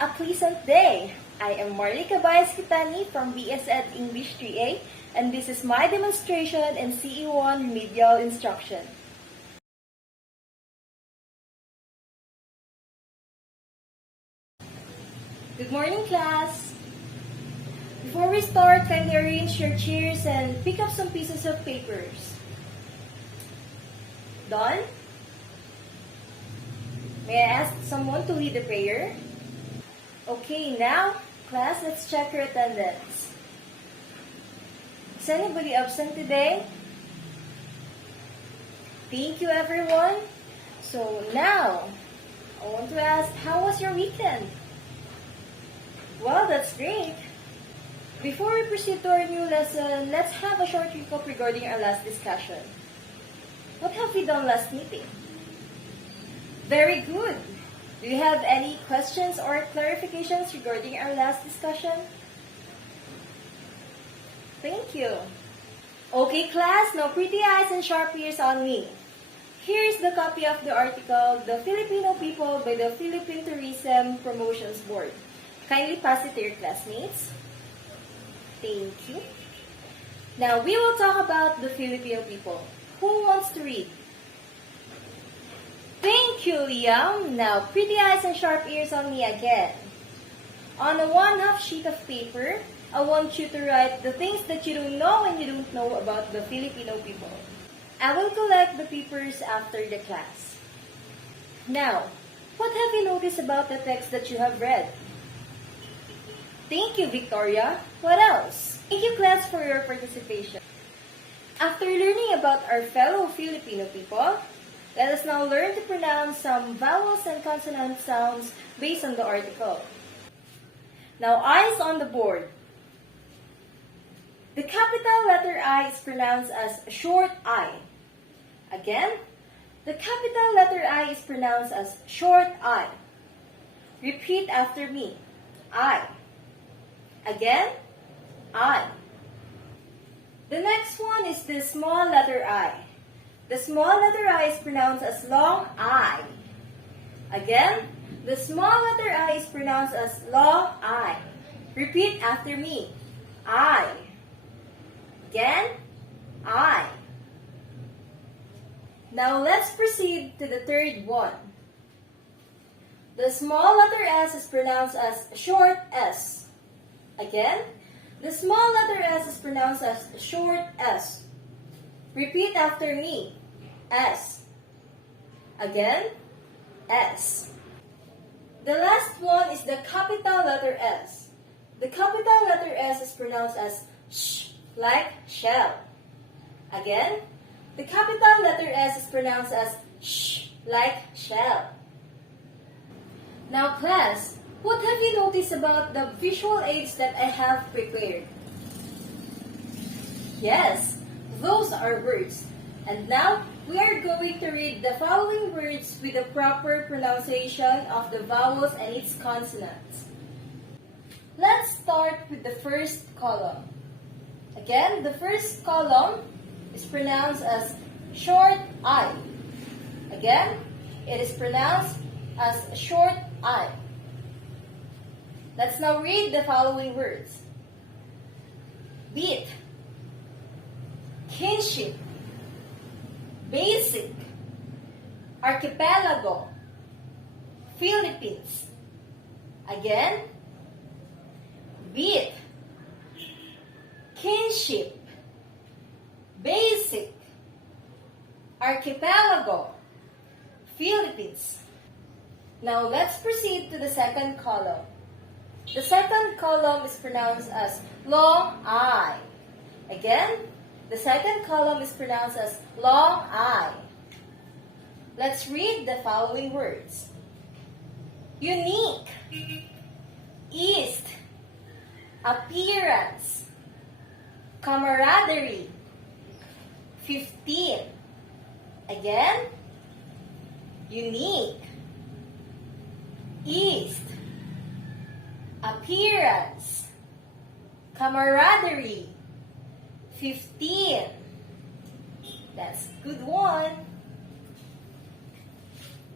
A pleasant day! I am Marley Cabayas Kitani from BSED English 3A, and this is my demonstration in CE1 Remedial Instruction. Good morning, class! Before we start, kindly arrange your chairs and pick up some pieces of papers. Done? May I ask someone to lead the prayer? Okay, now, class, let's check your attendance. Is anybody absent today? Thank you, everyone. So now, I want to ask, how was your weekend? Well, that's great. Before we proceed to our new lesson, let's have a short recap regarding our last discussion. What have we done last meeting? Very good. Do you have any questions or clarifications regarding our last discussion? Thank you. Okay, class, now pretty eyes and sharp ears on me. Here is the copy of the article, The Filipino People by the Philippine Tourism Promotions Board. Kindly pass it to your classmates. Thank you. Now, we will talk about the Filipino people. Who wants to read? Thank you, Liam. Now, pretty eyes and sharp ears on me again. On a 1/2 sheet of paper, I want you to write the things that you don't know and you don't know about the Filipino people. I will collect the papers after the class. Now, what have you noticed about the text that you have read? Thank you, Victoria. What else? Thank you, class, for your participation. After learning about our fellow Filipino people, let us now learn to pronounce some vowels and consonant sounds based on the article. Now, eyes on the board. The capital letter I is pronounced as short I. Again, the capital letter I is pronounced as short I. Repeat after me. I. Again, I. The next one is the small letter I. The small letter I is pronounced as long I. Again, the small letter I is pronounced as long I. Repeat after me. I. Again, I. Now let's proceed to the third one. The small letter S is pronounced as short S. Again, the small letter S is pronounced as short S. Repeat after me. S. Again, S. The last one is the capital letter S. The capital letter S is pronounced as sh, like shell. Again, the capital letter S is pronounced as sh, like shell. Now, class, what have you noticed about the visual aids that I have prepared? Yes, those are words. And now, we are going to read the following words with the proper pronunciation of the vowels and its consonants. Let's start with the first column. Again, the first column is pronounced as short I. Again, it is pronounced as short I. Let's now read the following words. Beat, kinship, basic, archipelago, Philippines. Again, beat, kinship, basic, archipelago, Philippines. Now let's proceed to the second column. The second column is pronounced as long I. Again, the second column is pronounced as long I. Let's read the following words. Unique, east, appearance, camaraderie, 15. Again, unique, east, appearance, camaraderie, 15. That's a good one.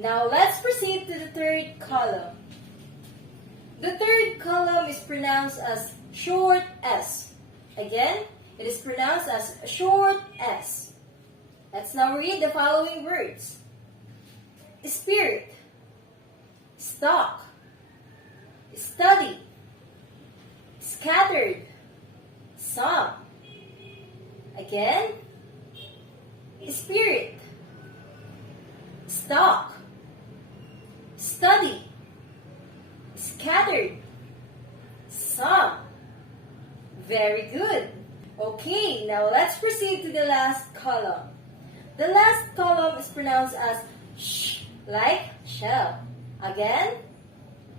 Now let's proceed to the third column. The third column is pronounced as short S. Again, it is pronounced as short S. Let's now read the following words. Spirit, stock, study, scattered, some. Again, spirit, stock, study, scattered, some. Very good. Okay, now let's proceed to the last column. The last column is pronounced as sh, like shell. Again,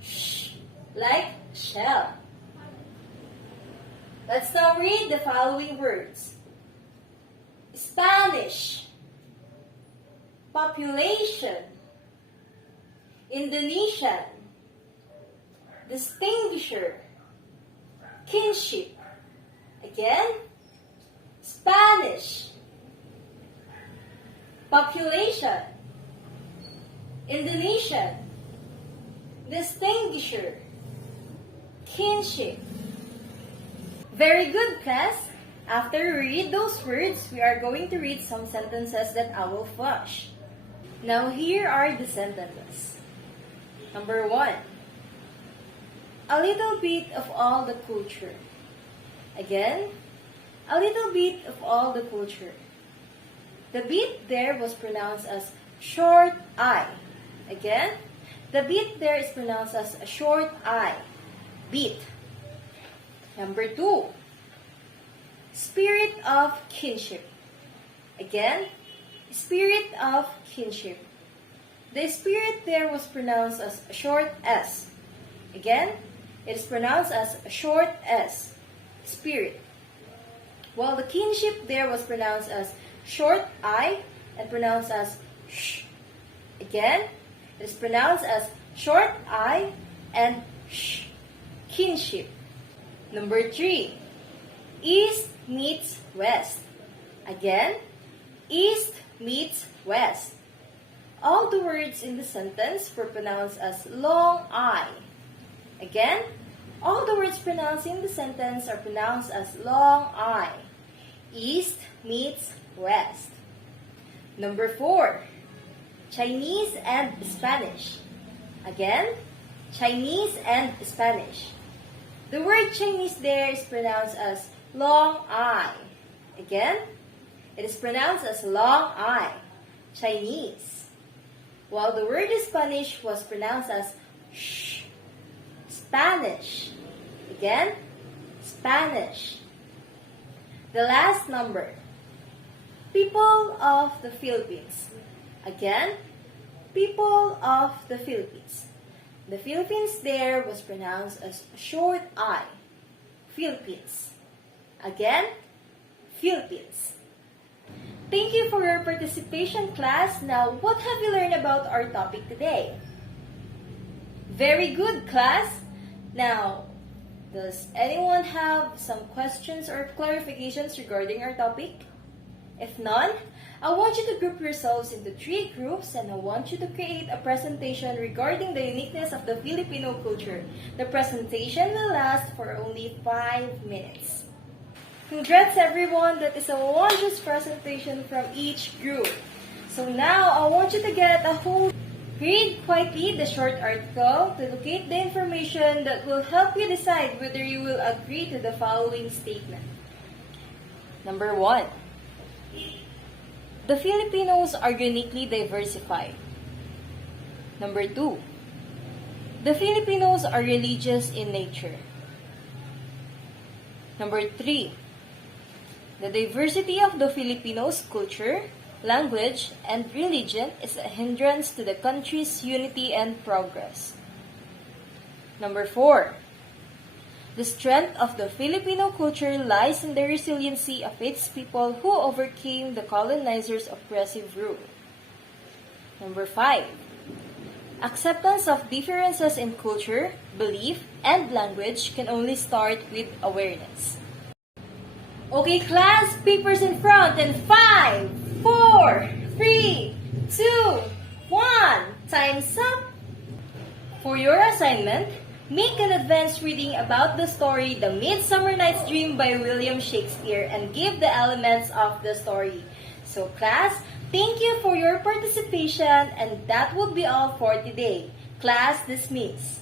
sh, like shell. Let's now read the following words. Spanish, population, Indonesian, distinguisher, kinship. Again, Spanish, population, Indonesian, distinguisher, kinship. Very good, class. After we read those words, we are going to read some sentences that I will flash. Now here are the sentences. Number 1. A little bit of all the culture. Again, a little bit of all the culture. The bit there was pronounced as short I. Again, the bit there is pronounced as a short I. Bit. Number 2. Spirit of kinship. Again, spirit of kinship. The spirit there was pronounced as a short S. Again, it is pronounced as a short S. Spirit. While the kinship there was pronounced as short I and pronounced as sh. Again, it is pronounced as short I and sh. Kinship. Number 3. East meets west. Again, east meets west. All the words in the sentence were pronounced as long I. Again, all the words pronounced in the sentence are pronounced as long I. East meets west. Number 4. Chinese and Spanish. Again, Chinese and Spanish. The word Chinese there is pronounced as long I. Again, it is pronounced as long I. Chinese. While the word Spanish was pronounced as sh. Spanish. Again, Spanish. The last number. People of the Philippines. Again, people of the Philippines. The Philippines there was pronounced as short I. Philippines. Again, Philippines. Thank you for your participation, class. Now, what have you learned about our topic today? Very good, class. Now, does anyone have some questions or clarifications regarding our topic? If none, I want you to group yourselves into 3 groups and I want you to create a presentation regarding the uniqueness of the Filipino culture. The presentation will last for only 5 minutes. Congrats everyone, that is a wondrous presentation from each group. So now, I want you to get a whole read quietly the short article to locate the information that will help you decide whether you will agree to the following statement. Number 1. The Filipinos are uniquely diversified. Number 2. The Filipinos are religious in nature. Number 3. The diversity of the Filipinos' culture, language, and religion is a hindrance to the country's unity and progress. Number 4. The strength of the Filipino culture lies in the resiliency of its people who overcame the colonizers' oppressive rule. Number 5. Acceptance of differences in culture, belief, and language can only start with awareness. Okay, class, papers in front, and 5, 4, 3, 2, 1. Time's up. For your assignment, Make an advanced reading about the story The Midsummer Night's Dream by William Shakespeare and give the elements of the story. So class, thank you for your participation and that would be all for today. Class dismissed.